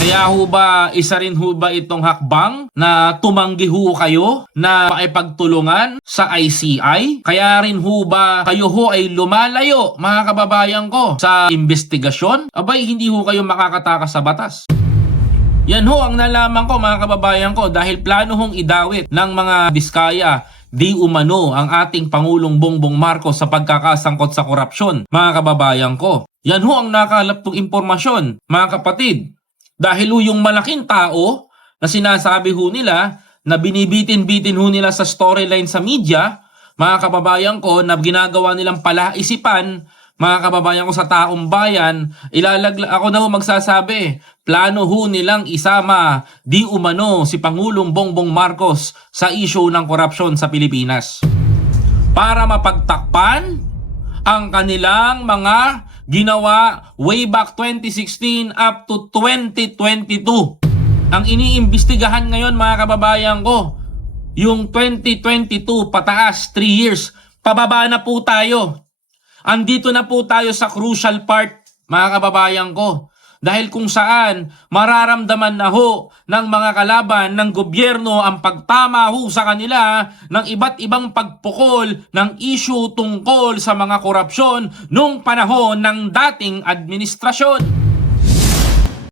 Kaya ho ba, isa rin ho ba itong hakbang na tumanggi ho kayo na makipagtulungan sa ICI? Kaya rin ho ba kayo ho ay lumalayo, mga kababayan ko, sa investigasyon? Abay, hindi ho kayo makakatakas sa batas. Yan ho ang nalaman ko, mga kababayan ko, dahil plano hong idawit ng mga Diskaya di umano ang ating Pangulong Bongbong Marcos sa pagkakasangkot sa korupsyon, mga kababayan ko. Yan ho ang nakalap ng impormasyon, mga kapatid. Dahil ho yung malaking tao na sinasabi ho nila na binibitin-bitin ho nila sa storyline sa media, mga kababayan ko, na ginagawa nilang palaisipan, mga kababayan ko, sa taong bayan, ako na ho magsasabi, plano ho nilang isama di umano si Pangulong Bongbong Marcos sa issue ng korupsyon sa Pilipinas para mapagtakpan ang kanilang mga ginawa way back 2016 up to 2022. Ang iniimbestigahan ngayon, mga kababayan ko, yung 2022 pataas, 3 years, pababa na po tayo. Andito na po tayo sa crucial part, mga kababayan ko. Dahil kung saan mararamdaman na ho ng mga kalaban ng gobyerno ang pagtama ho sa kanila ng iba't ibang pagpukol ng issue tungkol sa mga korupsyon nung panahon ng dating administrasyon.